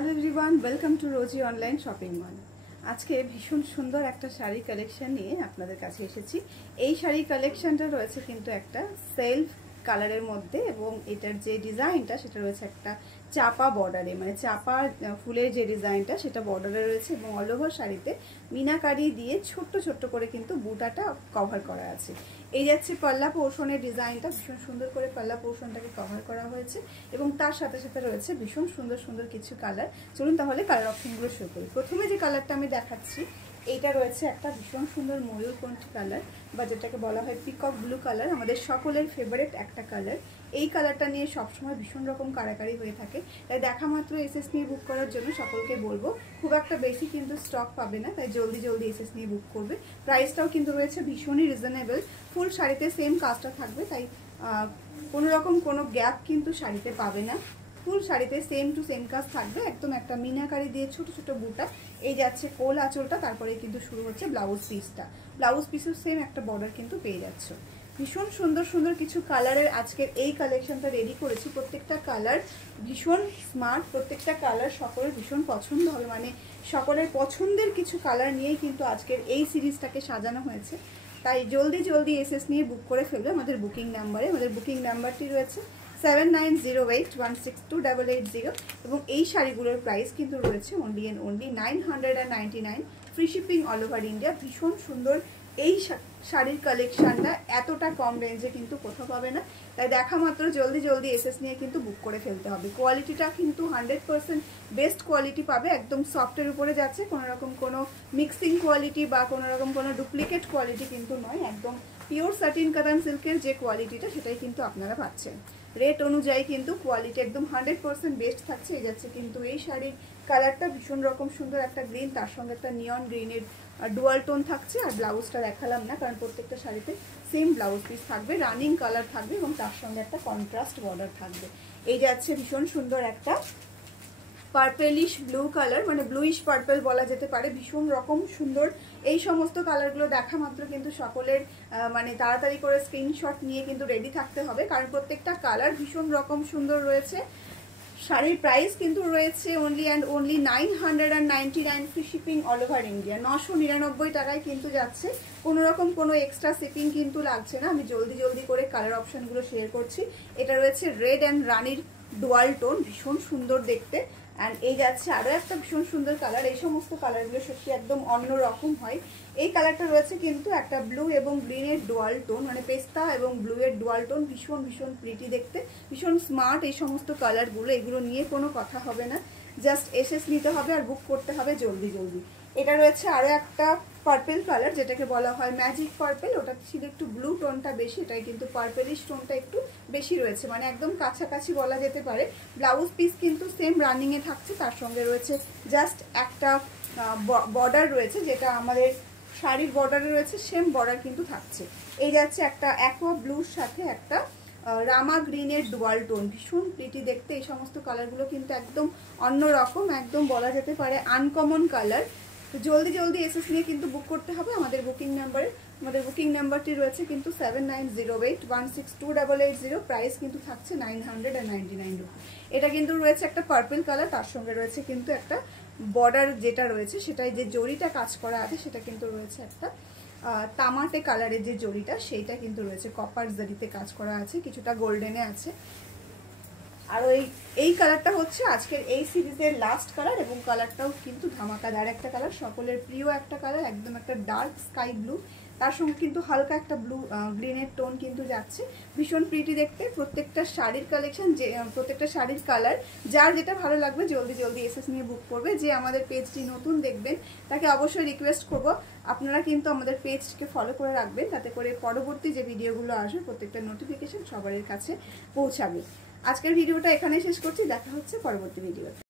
Hello everyone, welcome to Rosy online shopping mall. আজকে ভীষণ সুন্দর একটা শাড়ি কালেকশন নিয়ে আপনাদের কাছে এসেছি। এই শাড়ি কালেকশনটা রয়েছে কিন্তু একটা সেলফ কালারের মধ্যে, এবং এটার যে ডিজাইনটা সেটা রয়েছে একটা চাপা বর্ডারে, মানে চাপা ফুলের যে ডিজাইনটা সেটা বর্ডারে রয়েছে, এবং অল ওভার শাড়িতে মিনাকারি দিয়ে ছোট্ট ছোট্ট করে কিন্তু বুটাটা কভার করা আছে। এই যাচ্ছে পাল্লা পোর্শনের ডিজাইনটা, ভীষণ সুন্দর করে পাল্লা পোর্শনটাকে কভার করা হয়েছে, এবং তার সাথে সাথে রয়েছে ভীষণ সুন্দর সুন্দর কিছু কালার। চলুন তাহলে কালার অপশনগুলো শো করি। প্রথমে যে কালারটা আমি দেখাচ্ছি এইটা রয়েছে একটা ভীষণ সুন্দর ময়ূরকণ্ঠী কালার, বা যেটাকে বলা হয় পিকক ব্লু কালার, আমাদের সকলের ফেভারিট একটা কালার। এই কালারটা নিয়ে সবসময় ভীষণ রকম কারাকারি হয়ে থাকে, তাই দেখা মাত্র এসএস নিয়ে বুক করার জন্য সকলকে বলবো খুব একটা বেশি কিন্তু স্টক পাবে না, তাই জলদি জলদি এসএস নিয়ে বুক করবে। প্রাইসটাও কিন্তু রয়েছে ভীষণই রিজনেবল, ফুল শাড়িতে সেম কাজটা থাকবে, তাই কোনো রকম কোনো গ্যাপ কিন্তু শাড়িতে পাবে না। ফুল শাড়িতে সেম টু সেম কাজ থাকবে, একদম একটা মিনাকারি দিয়ে ছোট ছোট বুটা। এই যাচ্ছে কোল আঁচলটা, তারপরে কিন্তু শুরু হচ্ছে ব্লাউজ পিসটা। ব্লাউজ পিসের সেম একটা বর্ডার কিন্তু পেয়ে যাচ্ছ। ভীষণ সুন্দর সুন্দর কিছু কালারের আজকের এই কালেকশনটা রেডি করেছি। প্রত্যেকটা কালার ভীষণ স্মার্ট, প্রত্যেকটা কালার সকলের ভীষণ পছন্দ হবে, মানে সকলের পছন্দের কিছু কালার নিয়েই কিন্তু আজকের এই সিরিজটাকে সাজানো হয়েছে। তাই জলদি জলদি এসএস নিয়ে বুক করে ফেলবে আমাদের বুকিং নাম্বারে। আমাদের বুকিং নাম্বারটি রয়েছে 7908162880, এবং এই শাড়িগুলোর প্রাইস কিন্তু রয়েছে only and only 999, free shipping all over India. ভীষণ সুন্দর এই শাড়ির কালেকশনটা এতটা কম রেঞ্জে কিন্তু কোথাও পাবে না, তাই দেখা মাত্র জলদি জলদি এসএস নিয়ে কিন্তু বুক করে ফেলতে হবে। কোয়ালিটিটা কিন্তু 100% বেস্ট কোয়ালিটি পাবে, একদম সফটের উপরে যাচ্ছে, কোনো রকম কোনো মিক্সিং কোয়ালিটি বা কোনো রকম কোনো ডুপ্লিকেট কোয়ালিটি কিন্তু নয়, একদম পিওর সাটিন কাতান সিল্কের যে কোয়ালিটিটা সেটাই কিন্তু আপনারা পাচ্ছেন। রেট অনুযায়ী কিন্তু কোয়ালিটি একদম 100% বেস্ট থাকছে। এই যাচ্ছে কিন্তু এই শাড়ির কালারটা ভীষণ রকম সুন্দর একটা গ্রিন, তার সঙ্গে একটা নিয়ন গ্রিনের ডুয়াল টোন থাকছে। আর ব্লাউজটা দেখালাম না, কারণ প্রত্যেকটা শাড়িতে সেম ব্লাউজ পিস থাকবে, রানিং কালার থাকবে, এবং তার সঙ্গে একটা কন্ট্রাস্ট বর্ডার থাকবে। এই যাচ্ছে ভীষণ সুন্দর একটা পার্পেলিশ ব্লু কালার, মানে ব্লুইশ পার্পেল বলা যেতে পারে, ভীষণ রকম সুন্দর। এই সমস্ত কালারগুলো দেখা মাত্র কিন্তু সকলের মানে তাড়াতাড়ি করে স্ক্রিনশট নিয়ে কিন্তু রেডি থাকতে হবে, কারণ প্রত্যেকটা কালার ভীষণ রকম সুন্দর রয়েছে। শাড়ির প্রাইস কিন্তু রয়েছে only and only 999, free shipping all over India. 999 টাকায় কিন্তু যাচ্ছে, কোনো রকম কোনো এক্সট্রা শিপিং কিন্তু লাগছে না। আমি জলদি জলদি করে কালার অপশনগুলো শেয়ার করছি। এটা রয়েছে রেড অ্যান্ড রানির ডুয়াল টোন, ভীষণ সুন্দর দেখতে। অ্যান্ড এই যাচ্ছে আরও একটা ভীষণ সুন্দর কালার। এই সমস্ত কালারগুলো সত্যি একদম অন্য রকম হয়। এই কালারটা রয়েছে কিন্তু একটা ব্লু এবং গ্রিনের ডুয়াল টোন, মানে পেস্তা এবং ব্লু এর ডুয়াল টোন, ভীষণ ভীষণ প্রিটি দেখতে, ভীষণ স্মার্ট। এই সমস্ত কালারগুলো, এগুলো নিয়ে কোনো কথা হবে না, জাস্ট এসএস নিতে হবে আর বুক করতে হবে জলদি জলদি। এটা রয়েছে আরও একটা পার্পেল কালার, যেটাকে বলা হয় ম্যাজিক পার্পেল। ওটা ছিল একটু ব্লু টোনটা বেশি, এটাই কিন্তু পার্পেলিশ টোনটা একটু বেশি রয়েছে, মানে একদম কাছাকাছি বলা যেতে পারে। ব্লাউজ পিস কিন্তু সেম রানিংয়ে থাকছে, তার সঙ্গে রয়েছে জাস্ট একটা বর্ডার রয়েছে, যেটা আমাদের শাড়ির বর্ডারে রয়েছে, সেম বর্ডার কিন্তু থাকছে। এই যাচ্ছে একটা অ্যাকোয়া ব্লুর সাথে একটা রামা গ্রিনের ডুয়াল টোন, ভীষণ প্রিটি দেখতে। এই সমস্ত কালারগুলো কিন্তু একদম অন্য রকম, একদম বলা যেতে পারে আনকমন কালার। তো জলদি জলদি এসএস নিয়ে কিন্তু বুক করতে হবে আমাদের বুকিং নাম্বারে। আমাদের বুকিং নাম্বারটি রয়েছে কিন্তু 7908162880, প্রাইস কিন্তু থাকছে 999 রুপি। এটা কিন্তু রয়েছে একটা পার্পল কালার, তার সঙ্গে রয়েছে কিন্তু একটা বর্ডার যেটা রয়েছে সেটাই যে জরিটা কাজ করা আছে, সেটা কিন্তু রয়েছে একটা তামাটে কালারের যে জরিটা, সেইটা কিন্তু রয়েছে কপার জারিতে কাজ করা আছে, কিছুটা গোল্ডেনে আছে। আর এই কালারটা হচ্ছে আজকের এই সিরিজের লাস্ট কালার, এবং কালারটাও কিন্তু ধামাকাদার একটা কালার, সকলের প্রিয় একটা কালার, একদম একটা ডার্ক স্কাই ব্লু, তার সঙ্গে কিন্তু হালকা একটা ব্লু গ্রিনের টোন কিন্তু যাচ্ছে, ভীষণ প্রিটি দেখতে। প্রত্যেকটা শাড়ির কালেকশন, যে প্রত্যেকটা শাড়ির কালার যার যেটা ভালো লাগবে জলদি জলদি এসএস নিয়ে বুক করবে। যে আমাদের পেজটি নতুন দেখবেন তাকে অবশ্যই রিকোয়েস্ট করব আপনারা কিন্তু আমাদের পেজকে ফলো করে রাখবেন, তাতে করে পরবর্তী যে ভিডিওগুলো আসবে প্রত্যেকটা নোটিফিকেশন সবার কাছে পৌঁছাবে। আজকের ভিডিওটা এখানে শেষ করছি, দেখা হচ্ছে পরবর্তী ভিডিওতে।